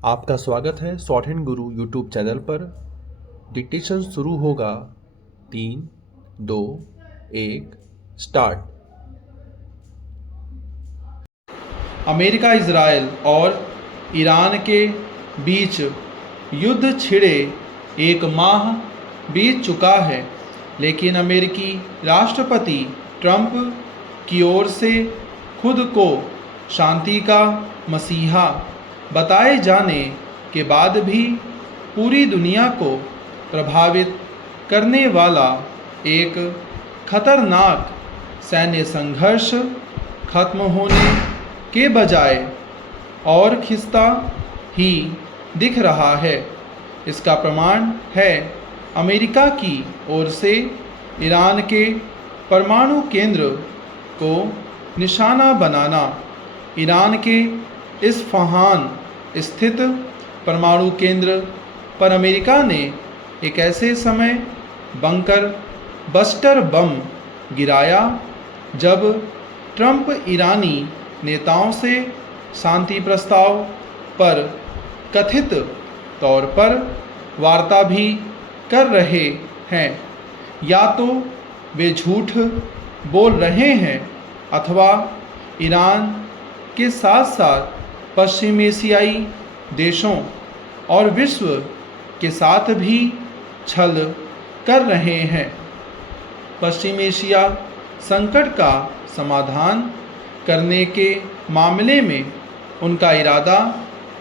आपका स्वागत है शॉर्ट हैंड गुरु यूट्यूब चैनल पर। डिक्टेशन शुरू होगा। 3, 2, 1 स्टार्ट। अमेरिका, इजराइल और ईरान के बीच युद्ध छिड़े 1 माह बीत चुका है, लेकिन अमेरिकी राष्ट्रपति ट्रंप की ओर से खुद को शांति का मसीहा बताए जाने के बाद भी पूरी दुनिया को प्रभावित करने वाला एक खतरनाक सैन्य संघर्ष खत्म होने के बजाय और खिंचता ही दिख रहा है। इसका प्रमाण है अमेरिका की ओर से ईरान के परमाणु केंद्र को निशाना बनाना। ईरान के इस्फहान स्थित परमाणु केंद्र पर अमेरिका ने एक ऐसे समय बंकर बस्टर बम गिराया जब ट्रंप ईरानी नेताओं से शांति प्रस्ताव पर कथित तौर पर वार्ता भी कर रहे हैं। या तो वे झूठ बोल रहे हैं अथवा ईरान के साथ साथ पश्चिम एशियाई देशों और विश्व के साथ भी छल कर रहे हैं। पश्चिम एशिया संकट का समाधान करने के मामले में उनका इरादा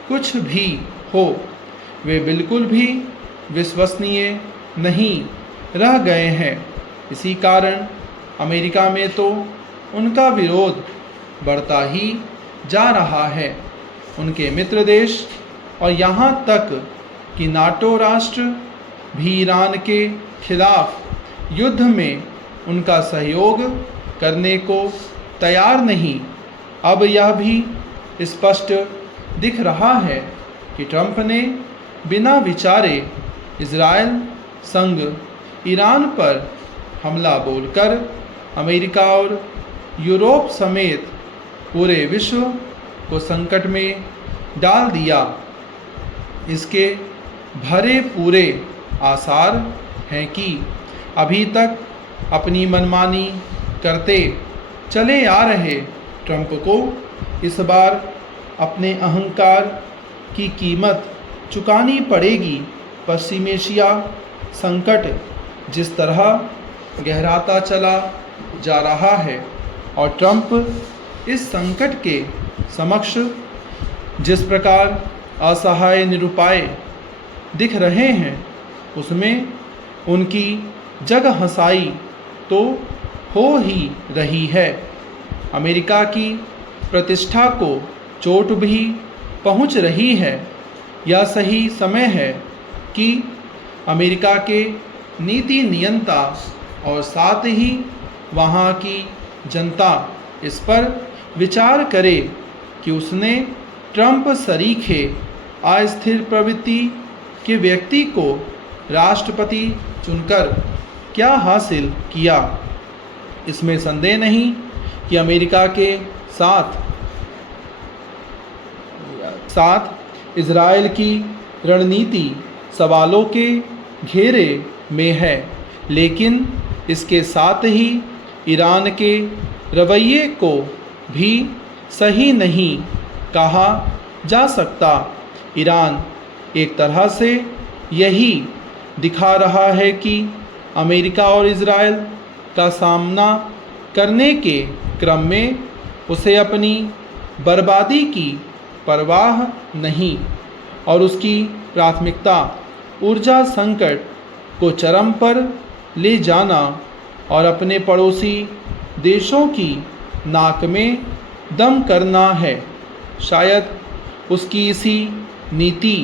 कुछ भी हो, वे बिल्कुल भी विश्वसनीय नहीं रह गए हैं। इसी कारण अमेरिका में तो उनका विरोध बढ़ता ही जा रहा है। उनके मित्र देश और यहाँ तक कि नाटो राष्ट्र भी ईरान के खिलाफ युद्ध में उनका सहयोग करने को तैयार नहीं। अब यह भी स्पष्ट दिख रहा है कि ट्रंप ने बिना विचारे इजराइल संग ईरान पर हमला बोलकर अमेरिका और यूरोप समेत पूरे विश्व को संकट में डाल दिया। इसके भरे पूरे आसार हैं कि अभी तक अपनी मनमानी करते चले आ रहे ट्रंप को इस बार अपने अहंकार की कीमत चुकानी पड़ेगी। पश्चिम एशिया संकट जिस तरह गहराता चला जा रहा है और ट्रंप इस संकट के समक्ष जिस प्रकार असहाय निरुपाय दिख रहे हैं, उसमें उनकी जगहंसाई तो हो ही रही है। अमेरिका की प्रतिष्ठा को चोट भी पहुंच रही है। यह सही समय है कि अमेरिका के नीति नियंता और साथ ही वहाँ की जनता इस पर विचार करे कि उसने ट्रंप सरीखे अस्थिर प्रवृत्ति के व्यक्ति को राष्ट्रपति चुनकर क्या हासिल किया। इसमें संदेह नहीं कि अमेरिका के साथ इजराइल की रणनीति सवालों के घेरे में है, लेकिन इसके साथ ही ईरान के रवैये को भी सही नहीं कहा जा सकता। ईरान एक तरह से यही दिखा रहा है कि अमेरिका और इजराइल का सामना करने के क्रम में उसे अपनी बर्बादी की परवाह नहीं और उसकी प्राथमिकता ऊर्जा संकट को चरम पर ले जाना और अपने पड़ोसी देशों की नाक में दम करना है। शायद उसकी इसी नीति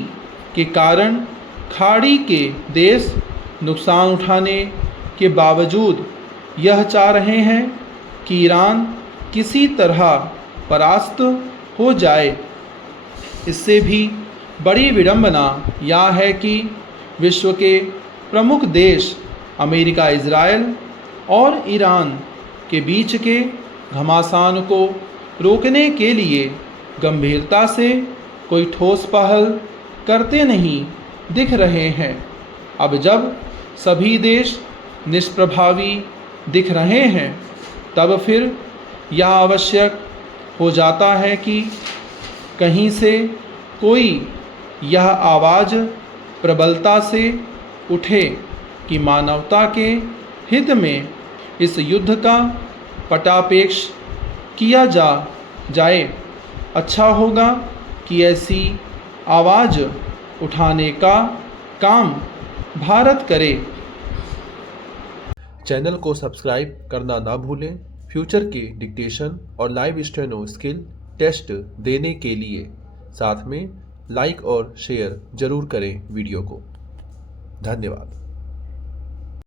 के कारण खाड़ी के देश नुकसान उठाने के बावजूद यह चाह रहे हैं कि ईरान किसी तरह परास्त हो जाए। इससे भी बड़ी विडंबना यह है कि विश्व के प्रमुख देश अमेरिका, इजराइल और ईरान के बीच के घमासान को रोकने के लिए गंभीरता से कोई ठोस पहल करते नहीं दिख रहे हैं। अब जब सभी देश निष्प्रभावी दिख रहे हैं, तब फिर यह आवश्यक हो जाता है कि कहीं से कोई यह आवाज़ प्रबलता से उठे कि मानवता के हित में इस युद्ध का पटापेक्ष किया जाए। अच्छा होगा कि ऐसी आवाज़ उठाने का काम भारत करे। चैनल को सब्सक्राइब करना ना भूलें। फ्यूचर के डिक्टेशन और लाइव स्टेनो स्किल टेस्ट देने के लिए साथ में लाइक और शेयर जरूर करें वीडियो को। धन्यवाद।